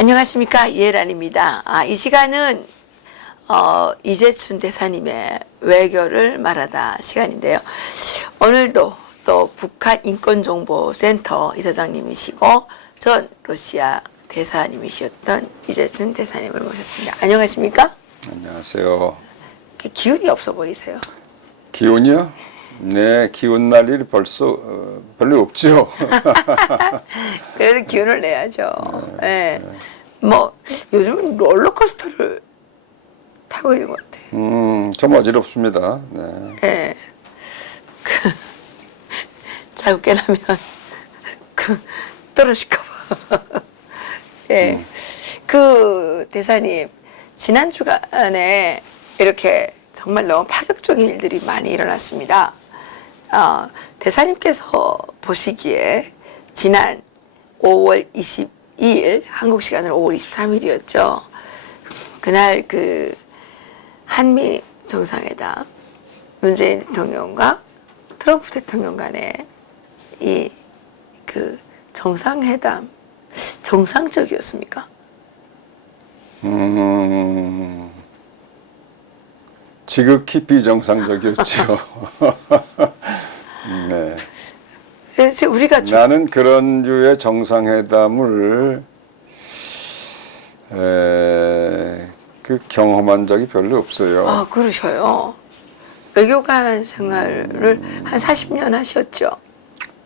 안녕하십니까, 이혜란입니다. 이 시간은 이재춘 대사님의 외교를 말하다 시간인데요. 오늘도 또 북한인권정보센터 이사장님이시고 전 러시아 대사님이셨던 이재춘 대사님을 모셨습니다. 안녕하십니까? 안녕하세요. 기운이 없어 보이세요. 기운이요? 네, 기운 날 일이 벌써 별로 없죠. 그래도 기운을 내야죠. 네. 뭐 요즘은 롤러코스터를 타고 있는 것 같아요. 좀 어지럽습니다. 네. 네. 자고 깨나면 떨어질까 봐. 예. 그 대사님 지난 주간에 이렇게 정말 너무 파격적인 일들이 많이 일어났습니다. 대사님께서 보시기에 지난 5월 22일 한국 시간으로 5월 23일이었죠. 그날 그 한미 정상회담 문재인 대통령과 트럼프 대통령 간의 이 그 정상회담 정상적이었습니까? 지극히 비정상적이었죠. 네. 그래서 우리가 나는 그런 류의 정상회담을 경험한 적이 별로 없어요. 그러셔요. 외교관 생활을 한 40년 하셨죠?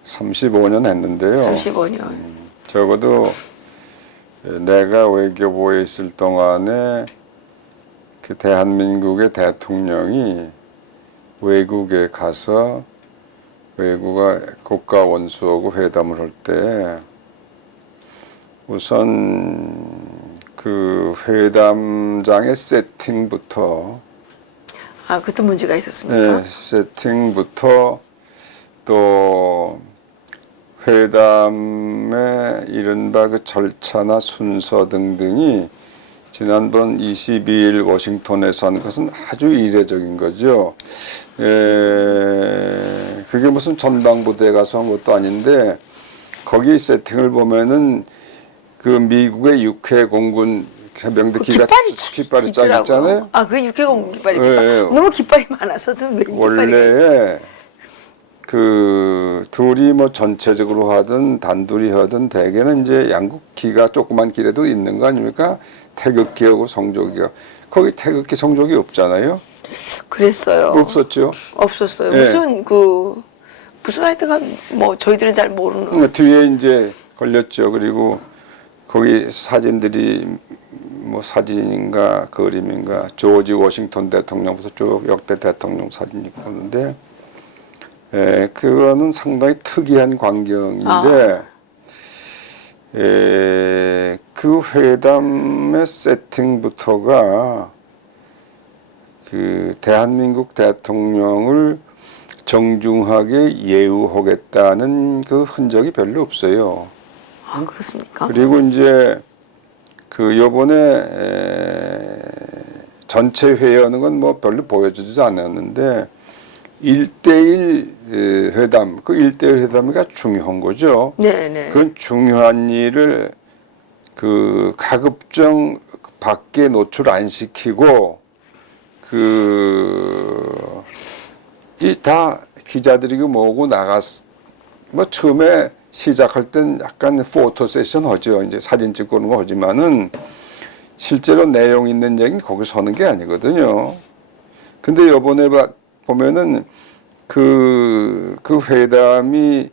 35년 했는데요. 35년. 적어도 내가 외교부에 있을 동안에 그 대한민국의 대통령이 외국에 가서 외국의 국가 원수하고 회담을 할 때 우선 그 회담장의 세팅부터 그것도 문제가 있었습니까? 네, 세팅부터 또 회담의 이른바 그 절차나 순서 등등이 지난번 22일 워싱턴에서 한 것은 아주 이례적인 거죠. 그게 무슨 전당부대에 가서 한 것도 아닌데 거기 세팅을 보면은 그 미국의 육해 공군 해병대 깃발이 쫙 있잖아요. 그 육해 공군 깃발이 네. 너무 깃발이 많아서 좀 원래 그 둘이 뭐 전체적으로 하든 단둘이 하든 대개는 이제 양국기가 조그만 길에도 있는 거 아닙니까? 태극기하고 성조기가 거기 태극기 성조기 없잖아요. 그랬어요. 없었죠. 없었어요. 네. 무슨 하여튼간 뭐 저희들은 잘 모르는. 뒤에 이제 걸렸죠. 그리고 거기 사진들이 뭐 사진인가 그림인가 조지 워싱턴 대통령부터 쭉 역대 대통령 사진이 있는데 그거는 상당히 특이한 광경인데 그 회담의 세팅부터가 그 대한민국 대통령을 정중하게 예우하겠다는 그 흔적이 별로 없어요. 그렇습니까? 그리고 이제 그 요번에 전체 회의하는 건 뭐 별로 보여주지도 않았는데 1대1 회담, 그 1대1 회담이가 중요한 거죠. 네네. 그런 중요한 일을 그 가급적 밖에 노출 안 시키고 이 다 기자들이 뭐고 뭐 처음에 시작할 땐 약간 포토 세션 하죠. 이제 사진 찍고 그런 거 하지만은 실제로 내용 있는 얘기는 거기서 하는 게 아니거든요. 근데 요번에 보면은 그 회담이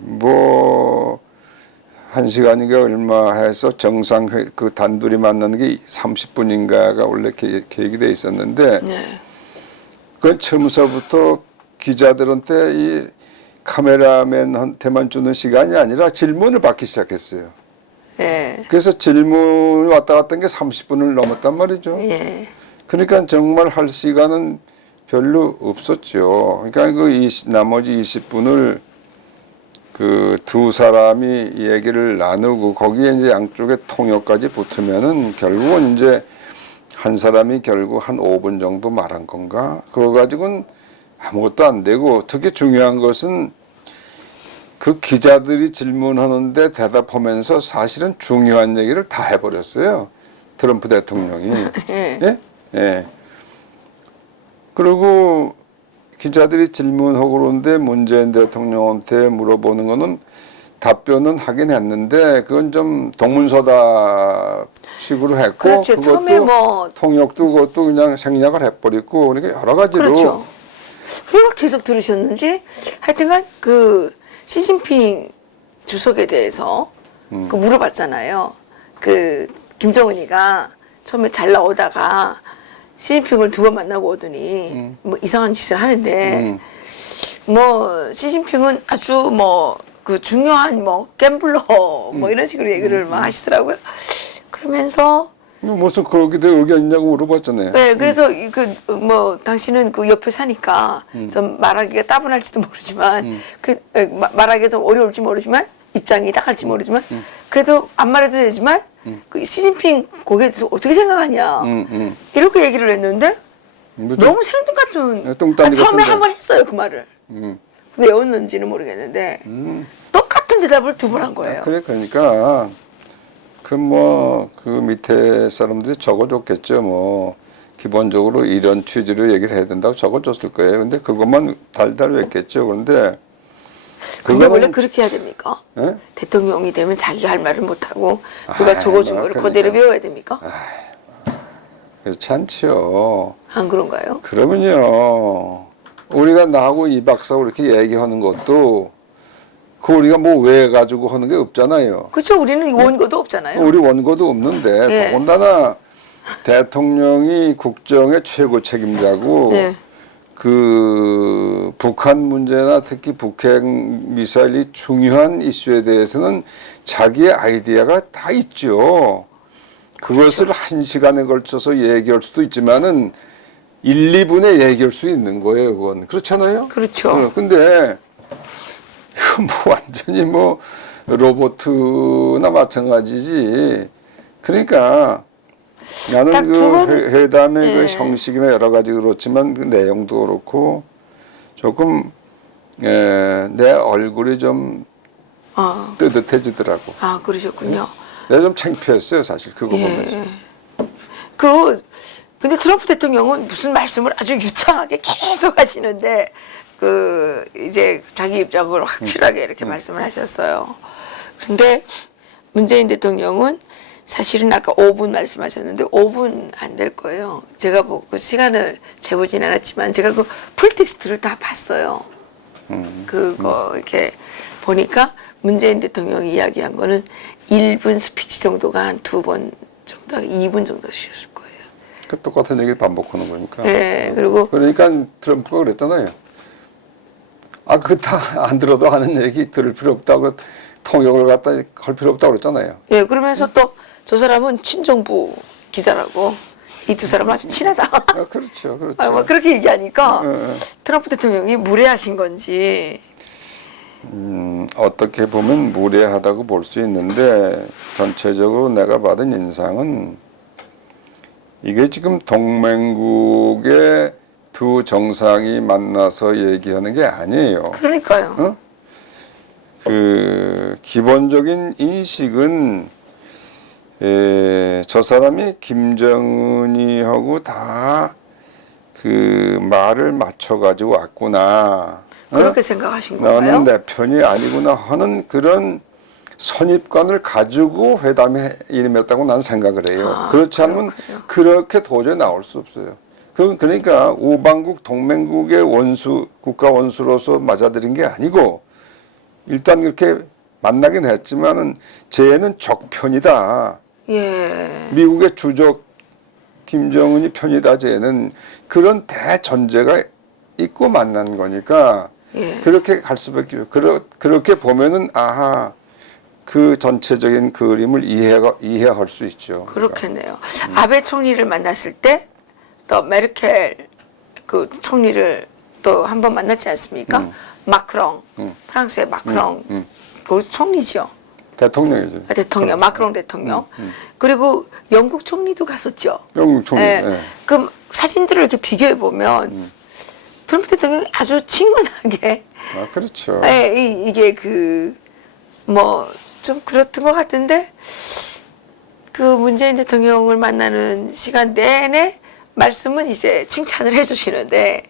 뭐 1시간인가 얼마 해서 그 단둘이 만나는 게 30분인가가 원래 계획이 돼 있었는데 그건 처음서부터 기자들한테 이 카메라맨한테만 주는 시간이 아니라 질문을 받기 시작했어요. 그래서 질문 왔다 갔다 한 게 30분을 넘었단 말이죠. 그러니까 정말 할 시간은 별로 없었죠. 그러니까 나머지 20분을 그 두 사람이 얘기를 나누고 거기에 이제 양쪽에 통역까지 붙으면은 결국은 이제 한 사람이 결국 한 5분 정도 말한 건가? 그거 가지고는 아무것도 안 되고 특히 중요한 것은 그 기자들이 질문하는데 대답하면서 사실은 중요한 얘기를 다 해버렸어요. 트럼프 대통령이. 예? 예. 그리고 기자들이 질문하고 그러는데 문재인 대통령한테 물어보는 거는 답변은 하긴 했는데 그건 좀 동문서답식으로 했고 그렇죠. 그것도 처음에 뭐 통역도 그것도 그냥 생략을 해버리고 그러니까 여러 가지로 그렇죠. 그걸 계속 들으셨는지 하여튼간 그 시진핑 주석에 대해서 그 물어봤잖아요. 그 김정은이가 처음에 잘 나오다가 시진핑을 두 번 만나고 오더니 뭐 이상한 짓을 하는데 뭐 시진핑은 아주 뭐 그 중요한 뭐 갬블러 뭐 이런 식으로 얘기를 막 하시더라고요. 그러면서 무슨 거기에 의견 있냐고 물어봤잖아요. 네, 그래서 그 뭐 당신은 그 옆에 사니까 좀 말하기가 따분할지도 모르지만 말하기가 좀 어려울지 모르지만 입장이 딱할지 모르지만 그래도 안 말해도 되지만 그 시진핑 거기에 대해서 어떻게 생각하냐 이렇게 얘기를 했는데 너무 생뚱같은 뚱딴이 처음에 같은데. 한 번 했어요 그 말을 외웠는지는 모르겠는데 똑같은 대답을 두 번 한 거예요. 그래 그러니까 그 밑에 사람들이 적어줬겠죠. 뭐 기본적으로 이런 취지로 얘기를 해야 된다고 적어줬을 거예요. 근데 그것만 달달 외웠겠죠. 그런데 근데 그거는- 원래 그렇게 해야 됩니까? 예? 대통령이 되면 자기가 할 말을 못하고 누가 아이, 적어준 뭐 거를 그러니까. 그대로 외워야 됩니까? 그렇지 않지요. 안 그런가요? 그러면요. 우리가 나하고 이 박사하고 이렇게 얘기하는 것도 그 우리가 뭐 왜 가지고 하는 게 없잖아요. 그렇죠. 우리는 원고도 없잖아요. 우리 원고도 없는데 예. 더군다나 대통령이 국정의 최고 책임자고 네. 그 북한 문제나 특히 북핵 미사일이 중요한 이슈에 대해서는 자기의 아이디어가 다 있죠. 그것을 한 시간에 걸쳐서 얘기할 수도 있지만은 1, 2분에 얘기할 수 있는 거예요. 그건 그렇잖아요. 그렇죠. 근데 이거 뭐 완전히 뭐 로봇나 마찬가지지. 그러니까 나는 딱두 번- 그 회담의 그 네. 형식이나 여러 가지 그렇지만 그 내용도 그렇고 조금 내 얼굴이 좀 아, 뜨뜻해지더라고. 그러셨군요. 내가 좀 창피했어요, 사실 그거 예. 보면서. 근데 트럼프 대통령은 무슨 말씀을 아주 유창하게 계속 하시는데 이제 자기 입장을 확실하게 이렇게 말씀을 하셨어요. 근데 문재인 대통령은 사실은 아까 5분 말씀하셨는데 5분 안 될 거예요. 제가 그 시간을 재보진 않았지만 제가 그 풀텍스트를 다 봤어요. 그거 이렇게 보니까 문재인 대통령이 이야기한 거는 1분 스피치 정도가 한 2번 정도, 2분 정도 주셨을 거예요. 그 똑같은 얘기 반복하는 거니까. 네, 그리고 그러니까 트럼프가 그랬잖아요. 그거 다 안 들어도 하는 얘기 들을 필요 없다고 통역을 갖다 할 필요 없다고 그랬잖아요. 예, 그러면서 또 저 사람은 친정부 기자라고 이 두 사람은 아주 친하다. 그렇죠, 그렇죠. 뭐 그렇게 얘기하니까 예, 예. 트럼프 대통령이 무례하신 건지 어떻게 보면 무례하다고 볼 수 있는데 전체적으로 내가 받은 인상은 이게 지금 동맹국의 두 정상이 만나서 얘기하는 게 아니에요. 그러니까요. 어? 그 기본적인 인식은 저 사람이 김정은이하고 다 그 말을 맞춰가지고 왔구나. 그렇게 생각하신 나는 건가요? 내 편이 아니구나 하는 그런 선입관을 가지고 회담에 이름했다고 난 생각을 해요. 그렇지 않으면 그렇군요. 그렇게 도저히 나올 수 없어요. 그러니까 우방국 동맹국의 원수 국가 원수로서 맞아들인 게 아니고 일단 그렇게 만나긴 했지만은 쟤는 적편이다. 예. 미국의 주적 김정은이 편이다. 쟤는 그런 대전제가 있고 만난 거니까 예. 그렇게 갈 수밖에 없어요. 그렇게 보면은 아하 그 전체적인 그림을 이해할 수 있죠. 그렇겠네요. 아베 총리를 만났을 때 또 메르켈 그 총리를 또 한 번 만났지 않습니까? 마크롱, 프랑스의 마크롱, 거기서 총리죠. 대통령이죠. 대통령, 마크롱 대통령. 그리고 영국 총리도 갔었죠. 영국 총리. 예. 예. 그 사진들을 이렇게 비교해 보면 트럼프 대통령이 아주 친근하게 아, 그렇죠. 예, 이게 뭐 좀 그렇던 것 같은데 그 문재인 대통령을 만나는 시간 내내 말씀은 이제 칭찬을 해주시는데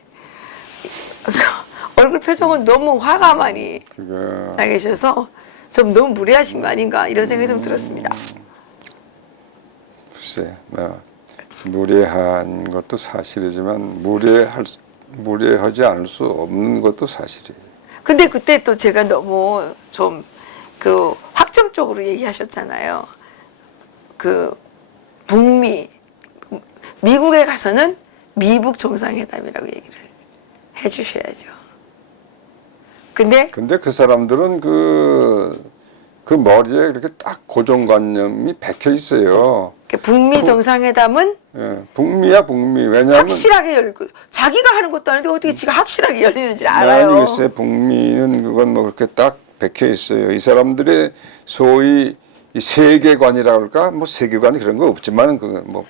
얼굴 표정은 너무 화가 많이 그게 나 계셔서 좀 너무 무례하신 거 아닌가 이런 생각이 좀 들었습니다. 글쎄, 무례한 것도 사실이지만 무례하지 않을 수 없는 것도 사실이에요. 근데 그때 또 제가 너무 좀 확정적으로 얘기하셨잖아요. 북미 미국에 가서는 미북 정상회담이라고 얘기를 해주셔야죠. 근데 그 사람들은 그 머리에 이렇게 딱 고정관념이 박혀 있어요. 북미 정상회담은 예, 북미야 북미. 왜냐하면 확실하게 열리고 자기가 하는 것도 아닌데 어떻게 지가 확실하게 열리는지 알아요. 글쎄 북미는 그건 뭐 그렇게 딱 박혀 있어요. 이 사람들의 소위 이 세계관이라 할까? 뭐 세계관이 그런 거 없지만 뭐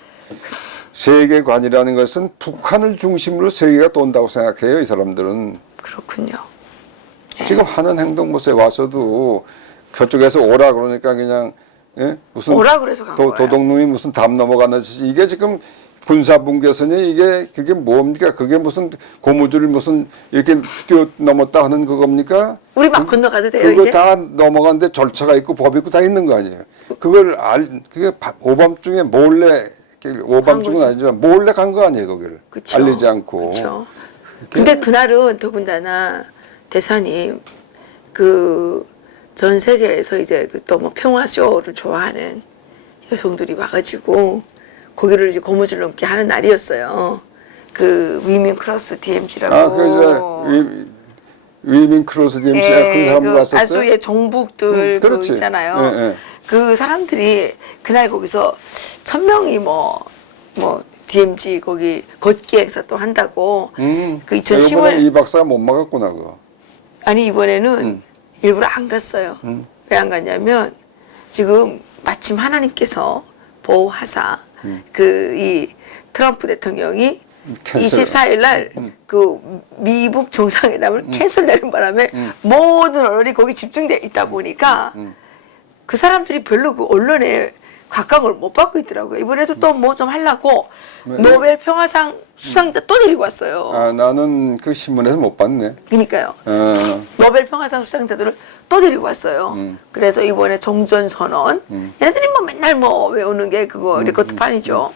세계관이라는 것은 북한을 중심으로 세계가 돈다고 생각해요. 이 사람들은. 그렇군요. 지금 하는 행동 보세요. 와서도 그쪽에서 오라 그러니까 그냥 무슨 오라 그래서 간 거예요. 도둑놈이 무슨 담 넘어가는지 이게 지금 군사분계선이 그게 뭡니까? 그게 무슨 고무줄을 무슨 이렇게 뛰어 넘었다 하는 그겁니까? 우리 막 건너가도 돼요 그거 이제? 다 넘어가는데 절차가 있고 법이 있고 다 있는 거 아니에요? 그게 오밤중에 몰래 오밤중은 아니지만 몰래 간 거 아니에요 거기를 그쵸. 알리지 않고. 그렇죠. 근데 그날은 더군다나 대사님 전 세계에서 이제 또 뭐 평화쇼를 좋아하는 여성들이 와가지고 거기를 이제 고무줄 넘게 하는 날이었어요. 위민 크로스 DMZ라고. 위민 크로스 DMZ가 그 사람 왔었어요? 아주 종북들 그렇지. 있잖아요. 예, 예. 그 사람들이 그날 거기서 1,000명이 뭐 DMZ 거기 걷기 행사 또 한다고. 그 2010월 이 박사가 못 막았구나 그거. 아니 이번에는 일부러 안 갔어요. 왜 안 갔냐면 지금 마침 하나님께서 보호하사 이 트럼프 대통령이 캔슬. 24일 날 미북 정상회담을 캔슬되는 바람에 모든 언론이 거기 집중돼 있다 보니까 그 사람들이 별로 그 언론에 각광을 못 받고 있더라고요. 이번에도 또 뭐 좀 하려고 노벨 평화상 수상자 또 데리고 왔어요. 아, 나는 그 신문에서 못 봤네. 그러니까요. 노벨 평화상 수상자들을 또 데리고 왔어요. 그래서 이번에 종전선언, 얘네들이 뭐 맨날 뭐 외우는 게 그거 리커트판이죠.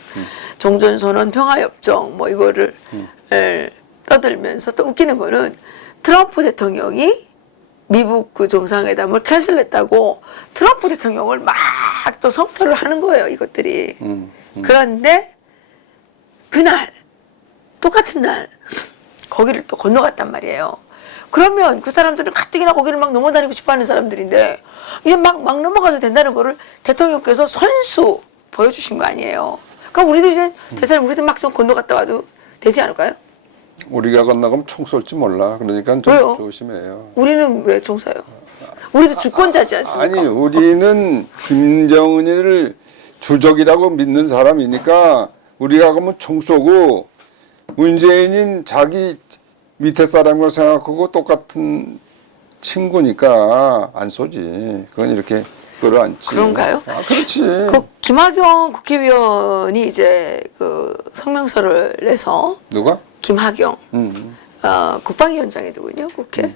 종전선언, 평화협정 뭐 이거를 떠들면서 또 웃기는 거는 트럼프 대통령이 미국 그 정상회담을 캔슬했다고 트럼프 대통령을 막 또 성토를 하는 거예요, 이것들이. 그런데 그날 똑같은 날 거기를 또 건너갔단 말이에요. 그러면 그 사람들은 가뜩이나 거기를 막 넘어다니고 싶어하는 사람들인데 이제 막 넘어가도 된다는 거를 대통령께서 선수 보여주신 거 아니에요. 그럼 우리도 이제 대사님 우리도 막 좀 건너갔다 와도 되지 않을까요? 우리가 건너가면 총 쏠지 몰라. 그러니까 좀 왜요? 조심해요. 우리는 왜 총 쏴요? 우리도 주권자지 않습니까? 아니 우리는 김정은이를 주적이라고 믿는 사람이니까 우리가 가면 총 쏘고 문재인인 자기 밑에 사람과 생각하고 똑같은 친구니까 안 쏘지. 그건 이렇게 끌어안지. 그런가요? 아, 그렇지. 김학영 국회의원이 이제 성명서를 내서 누가? 김학영 국방위원장이더군요, 국회.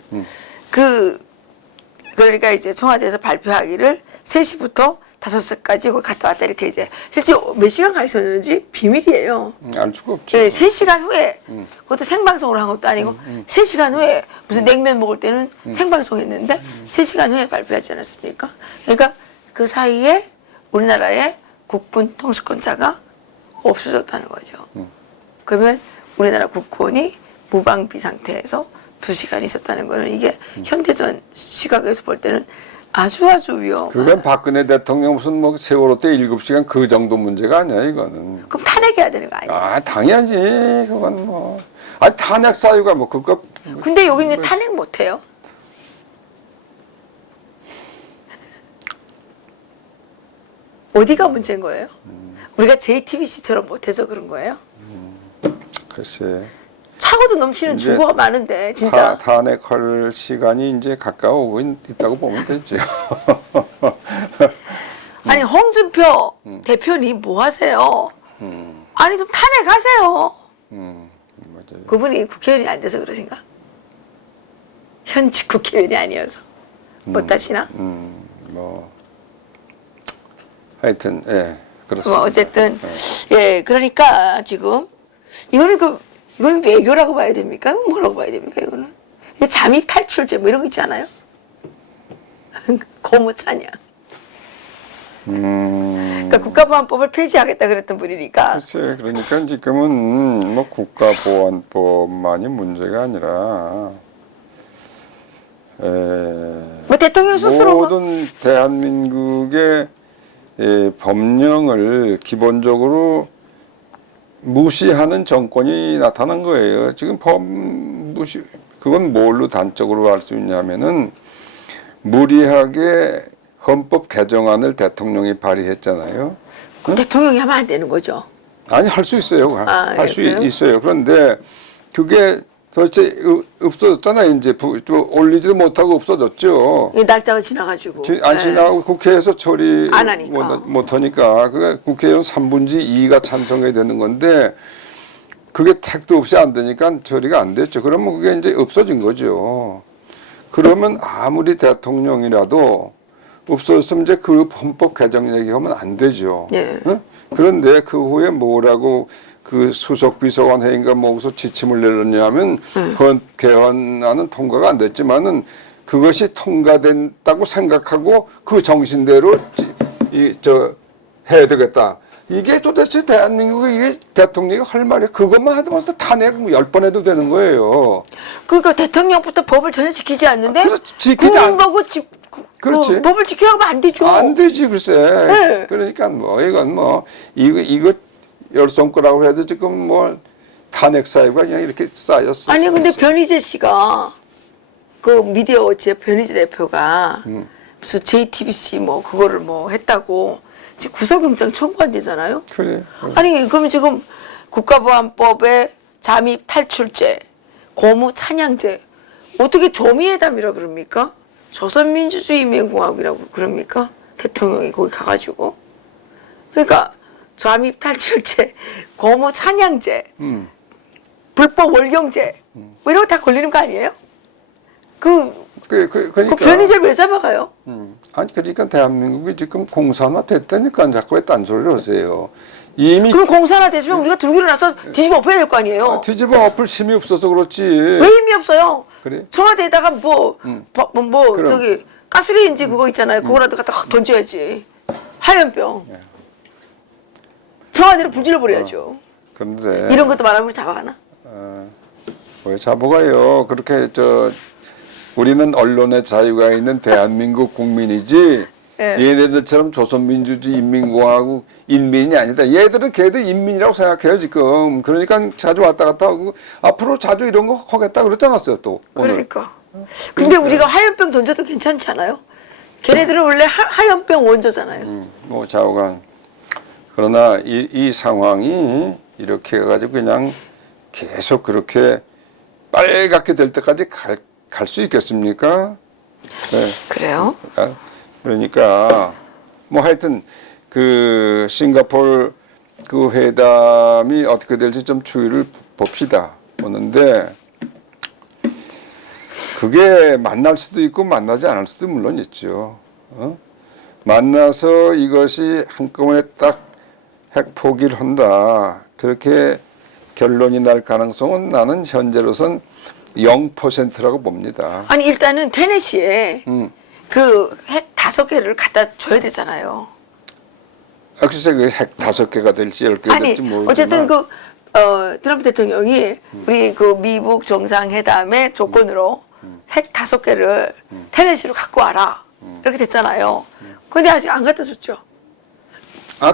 그러니까 이제 청와대에서 발표하기를 3시부터 5시까지 거기 갔다 왔다 이렇게 이제 실제 몇 시간 가 있었는지 비밀이에요. 알 수가 없죠. 네, 3시간 후에 그것도 생방송으로 한 것도 아니고 3시간 후에 무슨 냉면 먹을 때는 생방송했는데 3시간 후에 발표하지 않았습니까? 그러니까 그 사이에 우리나라의 국군 통수권자가 없어졌다는 거죠. 그러면 우리나라 국군이 무방비 상태에서 2시간 있었다는 거는 이게 현대전 시각에서 볼 때는 아주 위험한. 그건 박근혜 대통령 무슨 뭐 세월호 때 7시간 그 정도 문제가 아니야 이거는. 그럼 탄핵해야 되는 거 아니에요? 아 당연하지 그건 뭐. 아 탄핵 사유가 뭐 그거. 근데 여기 이제 탄핵 못 해요? 어디가 문제인 거예요? 우리가 JTBC처럼 못해서 그런 거예요? 글쎄 차고도 넘치는 이제 주거가 많은데 진짜. 탄핵할 시간이 이제 가까워오고 있다고 보면 되죠. 아니 홍준표 대표님 뭐 하세요? 아니 좀 탄핵하세요. 맞아요. 그분이 국회의원이 안 돼서 그러신가? 현직 국회의원이 아니어서 못하시나? 뭐 하여튼 예 그렇습니다. 뭐 어쨌든 예 그러니까 지금 이건 외교라고 봐야 됩니까? 뭐라고 봐야 됩니까? 이거는 이거 잠입 탈출죄 뭐 이런 거 있지 않아요? 고무차냐? 그러니까 국가보안법을 폐지하겠다 그랬던 분이니까. 글쎄, 그러니까 지금은 뭐 국가보안법만이 문제가 아니라 뭐 대통령 스스로가 모든 대한민국의 법령을 기본적으로 무시하는 정권이 나타난 거예요. 지금 법 무시, 그건 뭘로 단적으로 알 수 있냐면은 무리하게 헌법 개정안을 대통령이 발의했잖아요. 그럼 대통령이 하면 안 되는 거죠. 아니 할 수 있어요. 할 수 그래요? 있어요. 그런데 그게 도대체 없어졌잖아요. 이제 올리지도 못하고 없어졌죠. 이 날짜가 지나가지고. 안 예. 지나고 국회에서 처리 안 하니까. 못하니까 그 국회의원 3분의 2가 찬성해야 되는 건데 그게 택도 없이 안 되니까 처리가 안 됐죠. 그러면 그게 이제 없어진 거죠. 그러면 아무리 대통령이라도 없어졌으면 이제 그 헌법 개정 얘기하면 안 되죠. 예. 어? 그런데 그 후에 뭐라고 그 수석 비서관 회의인가 뭐서 지침을 내렸냐면 개헌안은 통과가 안 됐지만은 그것이 통과된다고 생각하고 그 정신대로 해야 되겠다. 이게 도대체 대한민국의 이게 대통령이 할 말이 그것만 하도 벌써 탄핵 10번 해도 되는 거예요. 그러니까 대통령부터 법을 전혀 지키지 않는데 국민법을 그렇지. 법을 지키라고 하면 안 되죠. 안 되지 글쎄. 네. 그러니까 뭐 이건 뭐 이거 열 손가락으로 해도 지금 뭐 탄핵 사유가 그냥 이렇게 쌓였어. 아니 근데 변희재 씨가 그 미디어 워치의 변희재 대표가 무슨 JTBC 뭐 그거를 뭐 했다고 지금 구속영장 청구한대잖아요. 그래. 아니 그럼 지금 국가보안법에 잠입 탈출죄, 고무 찬양죄 어떻게 조미회담이라 그럽니까? 조선민주주의인민공화국이라고 그럽니까? 대통령이 거기 가가지고 그러니까 잠입 탈출죄, 고무 찬양죄, 불법 월경죄 뭐 이런 거 다 걸리는 거 아니에요? 그러니까 변희재를 왜 잡아가요? 아니 그러니까 대한민국이 지금 공산화 됐다니까 자꾸 왜 딴소리를 하세요. 이미 그럼 공산화 됐으면 우리가 들고 일어나서 뒤집어 엎어야 될 거 아니에요? 뒤집어 엎을 힘이 없어서 그렇지. 왜 힘이 없어요? 그래? 청와대에다가 뭐 그럼. 저기 가스레인지 그거 있잖아요. 그거라도 갖다 확 던져야지. 하얀병. 청와대를 불질러 버려야죠. 그런데 이런 것도 말하면 우리 잡아가나? 왜 잡아가요? 그렇게 우리는 언론의 자유가 있는 대한민국 국민이지 예. 얘네들처럼 조선민주주의 인민공화국 인민이 아니다. 걔들 인민이라고 생각해요 지금. 그러니까 자주 왔다 갔다 하고 앞으로 자주 이런 거 하겠다 그랬지 않았어요 또 오늘. 그러니까. 근데 우리가 하얀병 던져도 괜찮지 않아요? 걔네들은 원래 하얀병 원조잖아요. 뭐 좌우간. 그러나 이 상황이 이렇게 해가지고 그냥 계속 그렇게 빨갛게 될 때까지 갈 수 있겠습니까? 네. 그래요? 그러니까 뭐 하여튼 그 싱가포르 그 회담이 어떻게 될지 좀 추이를 봅시다. 보는데 그게 만날 수도 있고 만나지 않을 수도 물론 있죠. 만나서 이것이 한꺼번에 딱 핵 포기를 한다. 그렇게 결론이 날 가능성은 나는 현재로선 0%라고 봅니다. 아니 일단은 테네시에 그 핵 5개를 갖다 줘야 되잖아요. 글쎄 그 핵 5개가 될지 10개가 아니 될지 모르지만 어쨌든 트럼프 대통령이 우리 그 미국 정상회담의 조건으로 핵 5개를 테네시로 갖고 와라 이렇게 됐잖아요. 근데 아직 안 갖다 줬죠.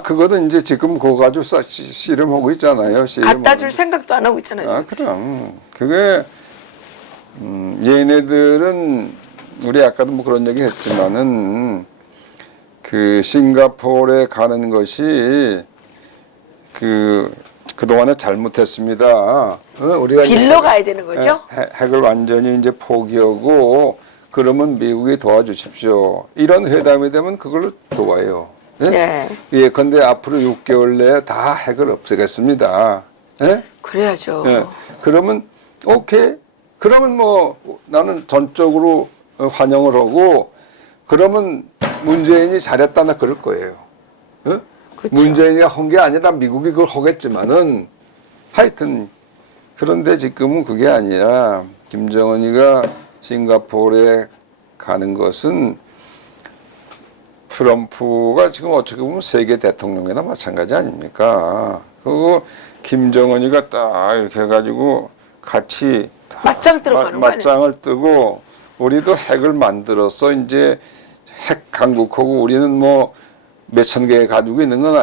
그거는 이제 지금 그거 가지고 씨름하고 있잖아요. 갖다 줄 생각도 안 하고 있잖아요. 지금. 그럼 그게 얘네들은 우리 아까도 뭐 그런 얘기 했지만은 그 싱가포르에 가는 것이 그 그동안에 잘못했습니다. 우리가 이제 빌러 가야 되는 거죠? 핵을 완전히 이제 포기하고 그러면 미국이 도와주십시오. 이런 회담이 되면 그걸 도와요. 예? 네. 예, 근데 앞으로 6개월 내에 다 핵을 없애겠습니다. 예? 그래야죠. 예. 그러면 오케이. 그러면 뭐 나는 전적으로 환영을 하고 그러면 문재인이 잘했다나 그럴 거예요. 예? 그쵸. 문재인이 한 게 아니라 미국이 그걸 하겠지만은 하여튼 그런데 지금은 그게 아니라 김정은이가 싱가포르에 가는 것은 트럼프가 지금 어떻게 보면 세계 대통령이나 마찬가지 아닙니까? 그리고 김정은이가 딱 이렇게 해가지고 같이 맞짱 뜨러 가는 거 아니에요? 맞짱을 뜨고 우리도 핵을 만들어서 이제 핵 강국하고 우리는 뭐 몇천 개 가지고 있는 건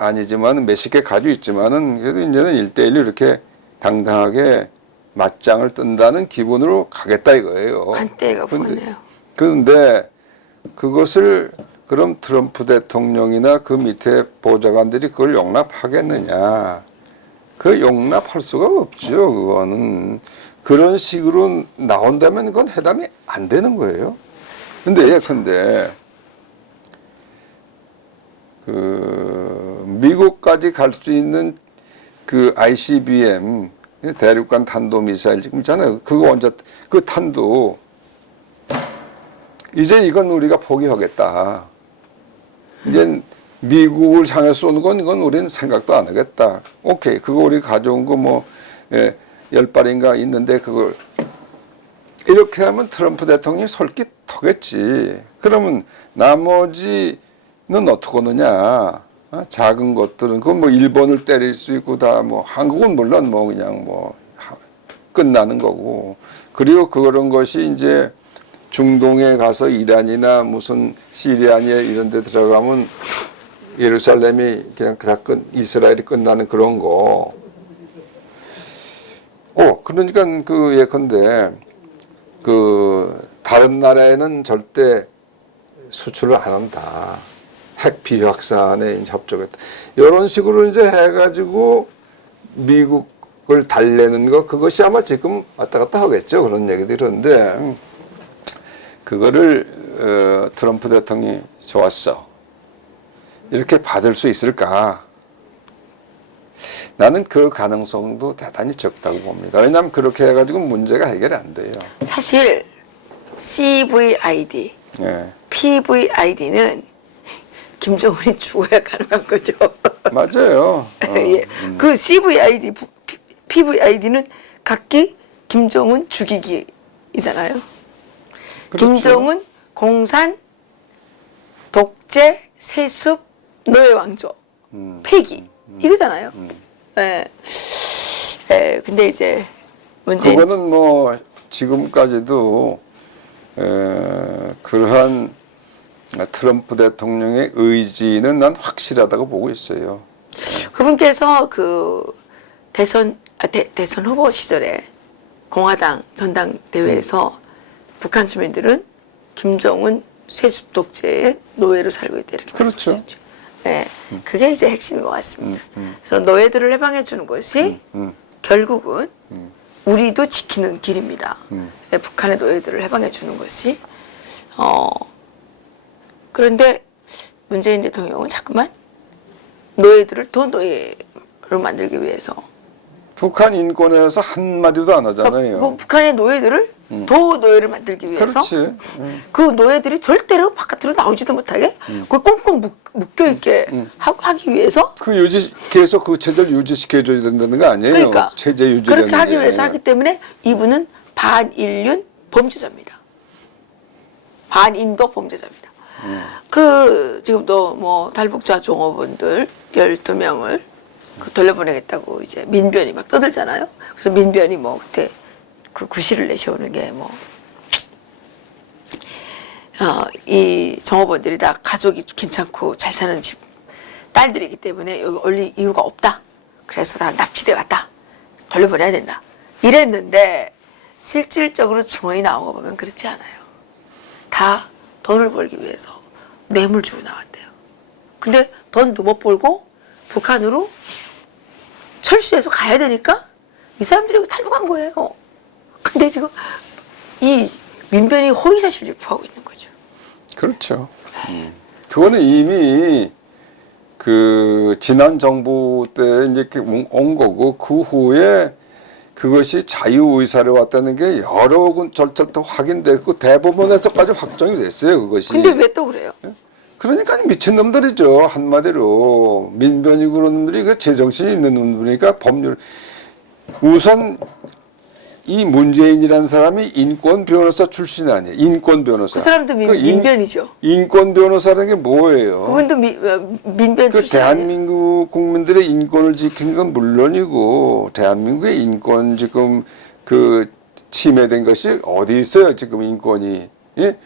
아니지만 몇십 개 가지고 있지만은 그래도 이제는 1대1로 이렇게 당당하게 맞짱을 뜬다는 기분으로 가겠다 이거예요. 간대가 보네요. 그런데 그것을 그럼 트럼프 대통령이나 그 밑에 보좌관들이 그걸 용납하겠느냐? 그 용납할 수가 없죠. 그거는 그런 식으로 나온다면 그건 회담이 안 되는 거예요. 근데 예컨대 그 미국까지 갈 수 있는 그 ICBM 대륙간 탄도 미사일 지금 있잖아요. 그거 언제 그 탄도 이제 이건 우리가 포기하겠다. 이제 미국을 향해 쏘는 건 이건 우리는 생각도 안 하겠다. 오케이. 그거 우리 가져온 거 뭐 10발인가 있는데 그걸 이렇게 하면 트럼프 대통령이 솔깃하겠지. 그러면 나머지는 어떻게 하느냐? 작은 것들은 그건 뭐 일본을 때릴 수 있고 다 뭐 한국은 물론 뭐 그냥 뭐 끝나는 거고. 그리고 그런 것이 이제 중동에 가서 이란이나 무슨 시리아니에 이런 데 들어가면 예루살렘이 그냥 다 이스라엘이 끝나는 그런 거. 그러니까 그 예컨대 그 다른 나라에는 절대 수출을 안 한다. 핵 비확산에 협조했다. 이런 식으로 이제 해가지고 미국을 달래는 거 그것이 아마 지금 왔다 갔다 하겠죠. 그런 얘기들이 그런데 그거를 트럼프 대통령이 좋았어. 이렇게 받을 수 있을까? 나는 그 가능성도 대단히 적다고 봅니다. 왜냐하면 그렇게 해가지고 문제가 해결이 안 돼요. 사실 CVID, 예. PVID는 김정은이 죽어야 가능한 거죠. 맞아요. 예. 그 CVID, PVID는 각기 김정은 죽이기이잖아요. 그렇죠. 김정은 공산, 독재, 세습, 노예 왕조, 폐기 이거잖아요. 예. 예. 근데 이제 문재인 그거는 뭐 지금까지도 그러한 트럼프 대통령의 의지는 난 확실하다고 보고 있어요. 그분께서 그 대선 후보 시절에 공화당 전당대회에서 북한 주민들은 김정은 세습 독재의 노예로 살고 있다 이렇게 그렇죠. 말씀하셨죠. 네, 그게 이제 핵심인 것 같습니다. 그래서 노예들을 해방해 주는 것이 결국은 우리도 지키는 길입니다. 네, 북한의 노예들을 해방해 주는 것이 그런데 문재인 대통령은 자꾸만 노예들을 더 노예로 만들기 위해서 북한 인권에서 한마디도 안 하잖아요. 그 북한의 노예들을 더 노예를 만들기 위해서 그렇지. 그 노예들이 절대로 바깥으로 나오지도 못하게 그 꽁꽁 묶여 있게 하기 위해서 계속 그 체제를 유지시켜줘야 된다는 거 아니에요? 그러니까 체제 유지. 그렇게 하기 위해서 하기 때문에 이분은 반인륜 범죄자입니다. 반인도 범죄자입니다. 그 지금도 뭐 탈북자 종업원들 12명을 돌려보내겠다고 이제 민변이 막 떠들잖아요. 그래서 민변이 뭐 그때 그 구실을 내세우는 게 뭐 이 종업원들이 다 가족이 괜찮고 잘 사는 집 딸들이기 때문에 여기 올릴 이유가 없다. 그래서 다 납치돼 왔다. 돌려보내야 된다. 이랬는데 실질적으로 증언이 나온 거 보면 그렇지 않아요. 다 돈을 벌기 위해서 뇌물 주고 나왔대요. 근데 돈도 못 벌고 북한으로 철수해서 가야 되니까 이 사람들이 탈북한 거예요. 근데 지금 이 민변이 허위사실 유포하고 있는 거죠. 그렇죠. 그거는 이미 그 지난 정부 때 이제 이렇게 온 거고 그 후에 그것이 자유의사를 왔다는 게 여러 군 절차부터 확인됐고 대법원에서까지 확정이 됐어요. 그것이. 근데 왜 또 그래요? 그러니까 미친놈들이죠. 한마디로 민변이 그런 놈들이 그 제정신이 있는 놈들이니까 법률 우선 이 문재인이라는 사람이 인권 변호사 출신이 아니에요. 인권 변호사. 그 사람도 민변이죠. 인권 변호사라는 게 뭐예요? 그분도 민변 그 출신. 대한민국 국민들의 인권을 지키는 건 물론이고 대한민국의 인권 지금 그 침해된 것이 어디 있어요? 지금 인권이. 예?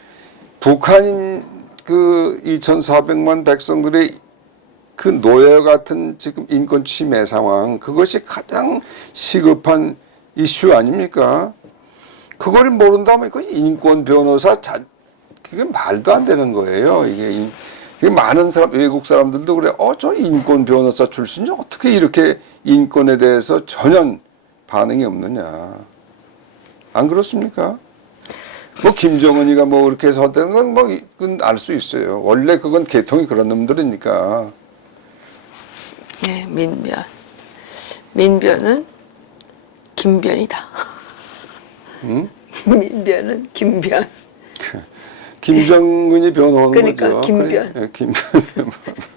북한 그 2,400만 백성들의 그 노예 같은 지금 인권 침해 상황 그것이 가장 시급한 이슈 아닙니까? 그걸 모른다면 그 인권 변호사 그게 말도 안 되는 거예요. 이게 많은 사람 외국 사람들도 그래. 저 인권 변호사 출신이 어떻게 이렇게 인권에 대해서 전혀 반응이 없느냐? 안 그렇습니까? 뭐 김정은이가 뭐 그렇게 해서 했다는 건 뭐 그건 알 수 있어요. 원래 그건 계통이 그런 놈들이니까. 네, 민변. 민변은 김변이다. 응? 민변은 김변. 김정은이 변호하는 그러니까 거죠. 김변. 그래. 김변.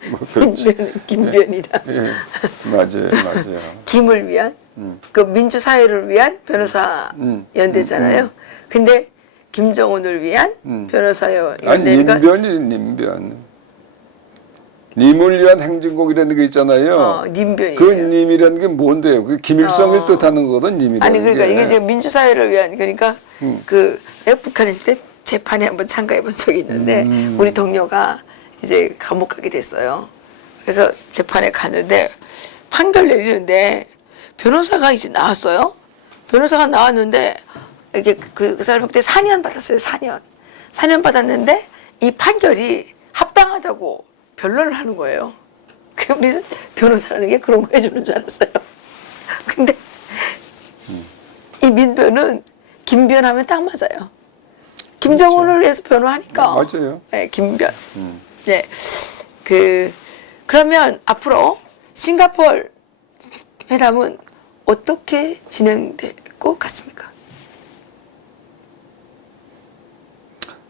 뭐 그렇지. 민변은 김변이다. 예, 맞아요. 김을 위한 그 민주 사회를 위한 변호사 연대잖아요. 근데 김정은을 위한 변호사 아니 연대가 님변. 님을 위한 행진곡이라는 게 있잖아요. 님변이에요. 그 님이라는 게 뭔데요? 그 김일성을 뜻하는 거거든 님이라는 아니 그러니까 게. 이게 지금 민주 사회를 위한 그러니까 그 내가 북한에 있을 때 재판에 한번 참가해 본 적이 있는데 우리 동료가 이제 감옥 가게 됐어요. 그래서 재판에 갔는데 판결 내리는데 변호사가 이제 나왔어요. 변호사가 나왔는데 이게 그 사람 그때 4년 받았어요. 4년 받았는데 이 판결이 합당하다고 변론을 하는 거예요. 그 우리는 변호사라는 게 그런 거 해주는 줄 알았어요. 근데 이 민변은 김변하면 딱 맞아요. 김정은을 위해서 변호하니까. 맞아요. 네, 김변. 네, 그러면 앞으로 싱가포르 회담은 어떻게 진행될 것 같습니까?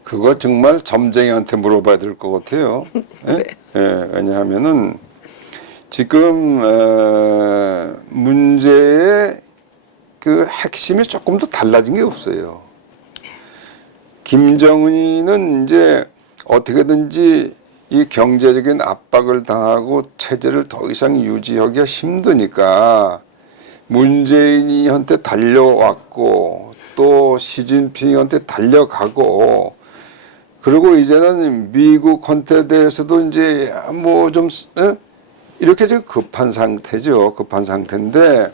그거 정말 점쟁이한테 물어봐야 될 것 같아요. 그래. 예, 왜냐하면은 지금 문제의 그 핵심이 조금 더 달라진 게 없어요. 김정은이는 이제 어떻게든지 이 경제적인 압박을 당하고 체제를 더 이상 유지하기가 힘드니까 문재인이한테 달려왔고 또 시진핑한테 달려가고 그리고 이제는 미국한테 대해서도 이제 뭐 좀 이렇게 지금 급한 상태죠. 급한 상태인데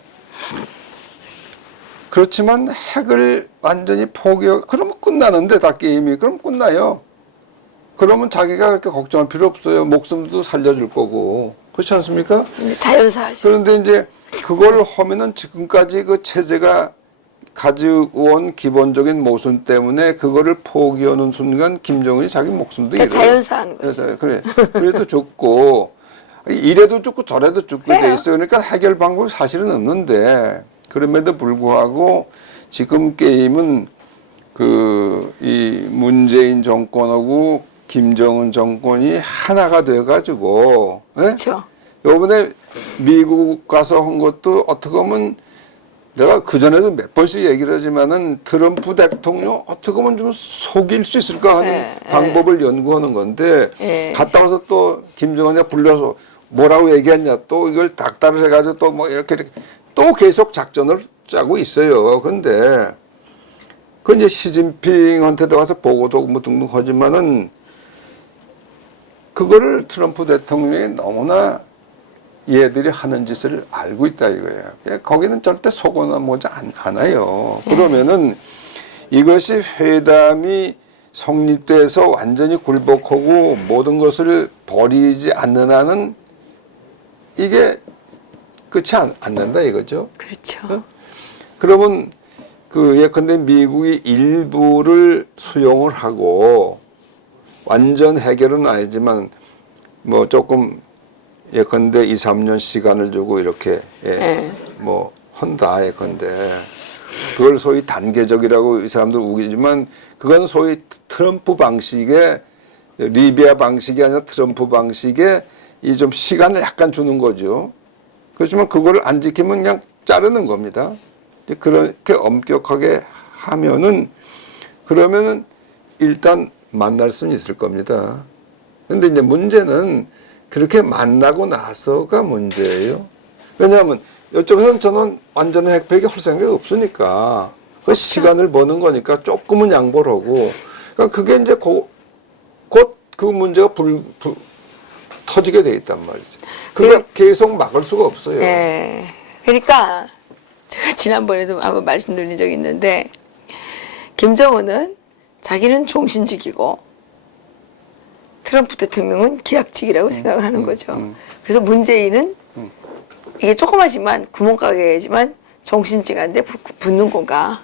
그렇지만 핵을 완전히 그러면 끝나는데 다 게임이 그럼 끝나요. 그러면 자기가 그렇게 걱정할 필요 없어요. 목숨도 살려줄 거고 그렇지 않습니까? 자연사하죠. 그런데 이제 그걸 하면은 지금까지 그 체제가 가지고 온 기본적인 모순 때문에 그거를 포기하는 순간 김정은이 자기 목숨도 잃어요. 자연사한 거죠. 그래서 그래. 그래도 죽고 이래도 죽고 저래도 죽게 돼 있어. 그러니까 해결 방법이 사실은 없는데 그럼에도 불구하고 지금 게임은 이 문재인 정권하고 김정은 정권이 하나가 돼 가지고 그렇죠. 요번에 미국 가서 한 것도 어떻게 보면 내가 그전에도 몇 번씩 얘기를 하지만은 트럼프 대통령 어떻게 보면 좀 속일 수 있을까 하는 방법을 연구하는 건데 갔다 와서 또 김정은이 불러서 뭐라고 얘기했냐 또 이걸 닥달을 해가지고 또 뭐 이렇게 또 계속 작전을 짜고 있어요. 근데 그 이제 시진핑한테도 가서 보고도 뭐 등등 하지만은 그거를 트럼프 대통령이 너무나 얘들이 하는 짓을 알고 있다 이거예요. 거기는 절대 속거나 뭐지 않아요. 그러면은 이것이 회담이 성립돼서 완전히 굴복하고 모든 것을 버리지 않는 한은 이게 끝이 안 난다 이거죠. 그렇죠. 어? 그러면 그 예컨대 미국이 일부를 수용을 하고 완전 해결은 아니지만 뭐 조금 예컨대 2, 3년 시간을 주고 이렇게 뭐 한다 예컨대 그걸 소위 단계적이라고 이 사람들 우기지만 그건 소위 트럼프 방식의 리비아 방식이 아니라 트럼프 방식의 이 좀 시간을 약간 주는 거죠. 그렇지만 그거를 안 지키면 그냥 자르는 겁니다. 그렇게 엄격하게 하면은 그러면은 일단 만날 수는 있을 겁니다. 근데 이제 문제는 그렇게 만나고 나서가 문제예요. 왜냐하면 이쪽에서는 저는 완전한 핵폐기 할 생각이 없으니까 그 시간을 버는 거니까 조금은 양보를 하고 그러니까 그게 이제 곧 그 문제가 터지게 돼 있단 말이죠. 그걸 계속 막을 수가 없어요. 예. 그러니까 제가 지난번에도 한번 말씀드린 적이 있는데 김정은은 자기는 종신직이고 트럼프 대통령은 기약직이라고 생각을 하는 거죠. 그래서 문재인은 이게 조그마지만 구멍가게지만 종신직한테 붙는 건가?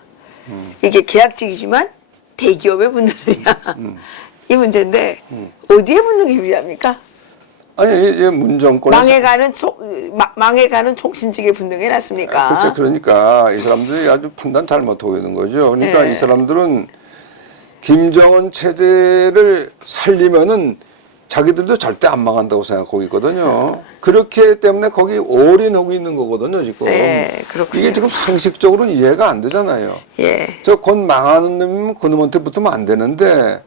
이게 계약직이지만 대기업에 붙느냐? 이 문제인데 어디에 붙는 게 유리합니까? 아니 이제 문정권에서 망해가는 종신직에 붙는 게 낫습니까? 그렇죠. 그러니까 이 사람들이 아주 판단 잘못하고 있는 거죠. 그러니까 네. 이 사람들은 김정은 체제를 살리면은 자기들도 절대 안 망한다고 생각하고 있거든요. 그렇기 때문에 거기 올인하고 있는 거거든요, 지금. 네, 그렇군요. 이게 지금 상식적으로는 이해가 안 되잖아요. 예. 저 곧 망하는 놈이면 그 놈한테 붙으면 안 되는데,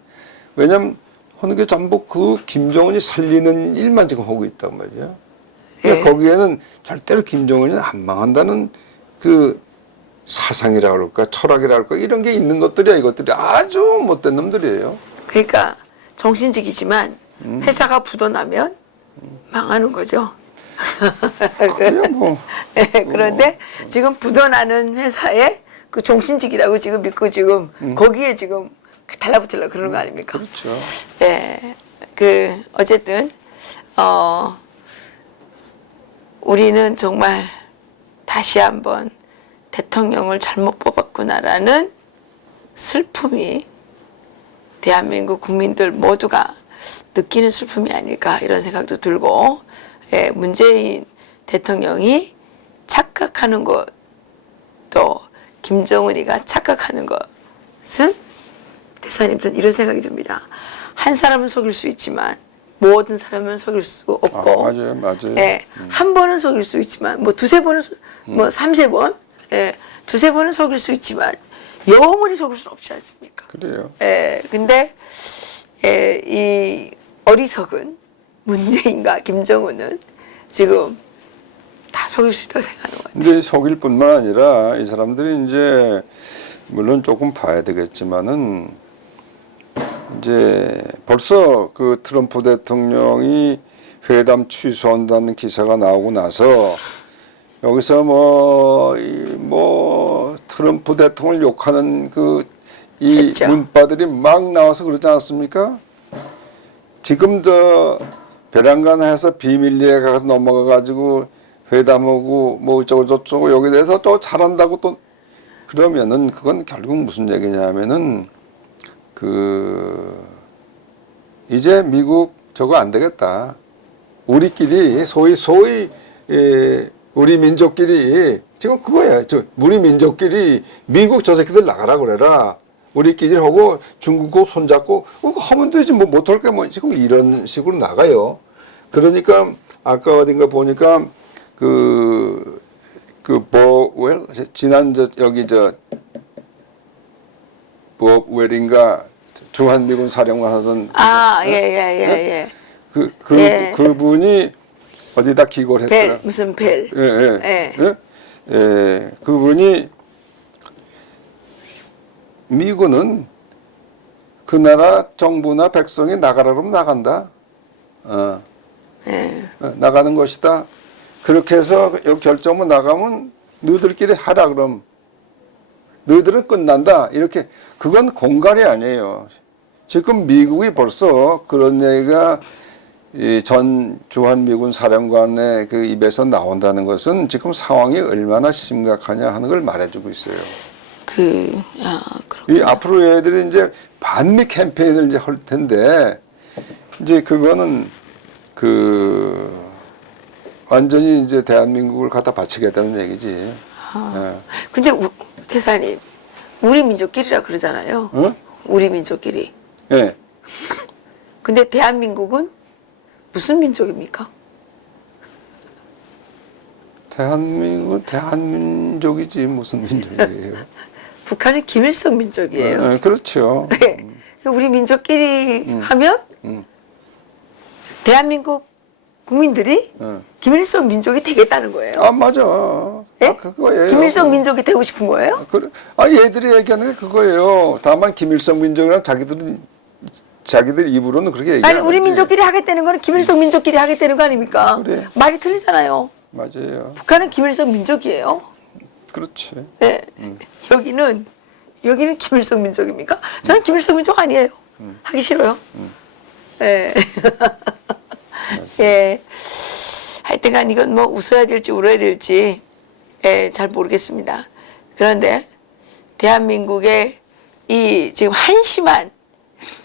왜냐면 하는 게 전부 그 김정은이 살리는 일만 지금 하고 있단 말이에요. 그러니까 예. 거기에는 절대로 김정은이 안 망한다는 그 사상이라 그럴까, 철학이라 그럴까, 이런 게 있는 것들이야, 이것들이 아주 못된 놈들이에요. 그러니까 정신직이지만 회사가 부도나면 망하는 거죠. 그냥 뭐. 네, 그런데 지금 부도나는 회사에 그 종신직이라고 지금 믿고 지금 거기에 지금 달라붙으려고 그러는 거 아닙니까? 그렇죠. 예. 그 어쨌든 우리는 정말 다시 한번 대통령을 잘못 뽑았구나라는 슬픔이 대한민국 국민들 모두가 느끼는 슬픔이 아닐까 이런 생각도 들고, 예, 문재인 대통령이 착각하는 것도 김정은이가 착각하는 것은 대사님들 이런 생각이 듭니다. 한 사람은 속일 수 있지만 모든 사람은 속일 수 없고, 맞아요, 맞아요. 예, 한 번은 속일 수 있지만 뭐 두세 번은 뭐 삼세 번, 예, 두세 번은 속일 수 있지만 영원히 속일 수 없지 않습니까? 그래요. 예, 근데 이 어리석은 문재인과 김정은은 지금 다 속일 수 있다고 생각하는 것 같아요. 이제 속일 뿐만 아니라 이 사람들이 이제 물론 조금 봐야 되겠지만은 이제 벌써 그 트럼프 대통령이 회담 취소한다는 기사가 나오고 나서 여기서 뭐 트럼프 대통령을 욕하는 이 했죠. 문바들이 막 나와서 그러지 않았습니까? 지금 저 베란간에서 비밀리에 가서 넘어가 가지고 회담하고 뭐 어쩌고 저쩌고 여기 대해서 또 잘한다고 또 그러면은 그건 결국 무슨 얘기냐면은 이제 미국 저거 안 되겠다. 우리끼리 소위 우리 민족끼리 지금 그거야. 우리 민족끼리 미국 저 새끼들 나가라 그래라. 우리끼리 하고 중국하고 손잡고 하면 되지 뭐 못할 게 뭐 지금 이런 식으로 나가요. 그러니까 아까 어딘가 보니까 버웰 지난 여기 버웰인가 주한미군 사령관 하던 예. 그분이 어디다 기고를 했더라. 무슨 벨. 예. 그분이 미군은 그 나라 정부나 백성이 나가라 그러면 나간다. 나가는 것이다. 그렇게 해서 여기 결정만 나가면 너희들끼리 하라 그럼. 너희들은 끝난다. 이렇게 그건 공갈이 아니에요. 지금 미국이 벌써 그런 얘기가 이 전 주한미군 사령관의 그 입에서 나온다는 것은 지금 상황이 얼마나 심각하냐 하는 걸 말해주고 있어요. 이 앞으로 얘들이 이제 반미 캠페인을 이제 할 텐데 이제 그거는 완전히 이제 대한민국을 갖다 바치겠다는 얘기지. 근데 대사님, 우리 민족끼리라 그러잖아요. 어? 우리 민족끼리. 예. 근데 대한민국은 무슨 민족입니까? 대한민국은 대한민족이지 무슨 민족이에요? 북한은 김일성 민족이에요. 그렇죠. 네. 우리 민족끼리 하면 대한민국 국민들이 김일성 민족이 되겠다는 거예요. 아 맞아. 네? 그거예요. 김일성 민족이 되고 싶은 거예요? 그래. 얘들이 얘기하는 게 그거예요. 다만 김일성 민족이랑 자기들 입으로는 그렇게 얘기하는 아니 우리 민족끼리 하겠다는 거는 김일성 민족끼리 하겠다는 거 아닙니까? 그래. 말이 틀리잖아요. 맞아요. 북한은 김일성 민족이에요. 그렇지. 네. 여기는 김일성 민족입니까? 저는 김일성 민족 아니에요. 하기 싫어요. 예. 예. 하여튼간 이건 뭐 웃어야 될지 울어야 될지 잘 모르겠습니다. 그런데 대한민국의 이 지금 한심한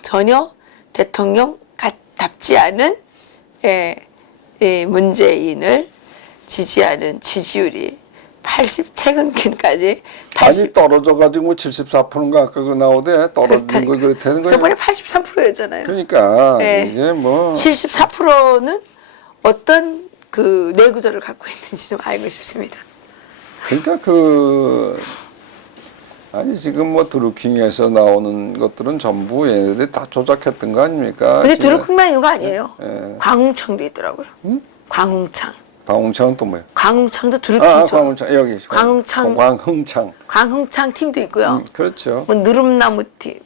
전혀 대통령답지 않은 이 문재인을 지지하는 지지율이 최근까지 아니 떨어져가지고 뭐 74%인가 아까 그 나오대 떨어진 거 그렇다는 거예요. 저번에 83%였잖아요. 그러니까 네. 이게 뭐 74%는 어떤 그 뇌구조를 갖고 있는지 좀 알고 싶습니다. 그러니까 아니 지금 뭐 드루킹에서 나오는 것들은 전부 얘네들이 다 조작했던 거 아닙니까? 근데 드루킹만 있는 거 아니에요. 예. 광웅창도 있더라고요. 광웅창. 광웅창은 또 뭐예요? 광웅창도 드루킹처럼. 광웅창 여기 광흥창 팀도 있고요. 그렇죠. 뭐 누름나무 팀,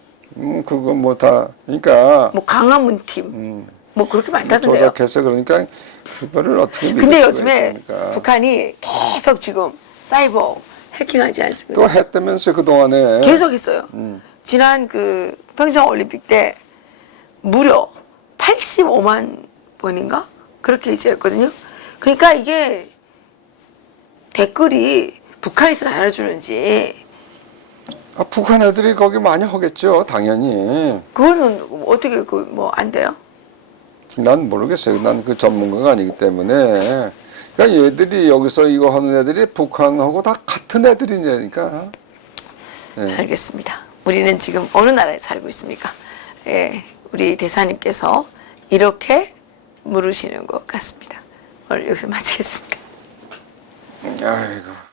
그거 뭐 다 그러니까 뭐 강화문 팀, 뭐 그렇게 많다던데요. 조작해서 그러니까 그거를 어떻게 믿을 근데 수가 요즘에 있습니까? 북한이 계속 지금 사이버 해킹하지 않습니까? 또 했다면서 그 동안에 계속 했어요. 지난 그 평창 올림픽 때 무려 85만 번인가 그렇게 이제 했거든요. 그러니까 이게 댓글이 북한에서 달아주는지 북한 애들이 거기 많이 하겠죠, 당연히. 그거는 어떻게 뭐 안 돼요? 난 모르겠어요. 난 그 전문가가 아니기 때문에. 그러니까 얘들이 여기서 이거 하는 애들이 북한하고 다 같은 애들이니까. 네. 알겠습니다. 우리는 지금 어느 나라에 살고 있습니까? 예, 우리 대사님께서 이렇게 물으시는 것 같습니다. 오늘 여기서 마치겠습니다. 아이고.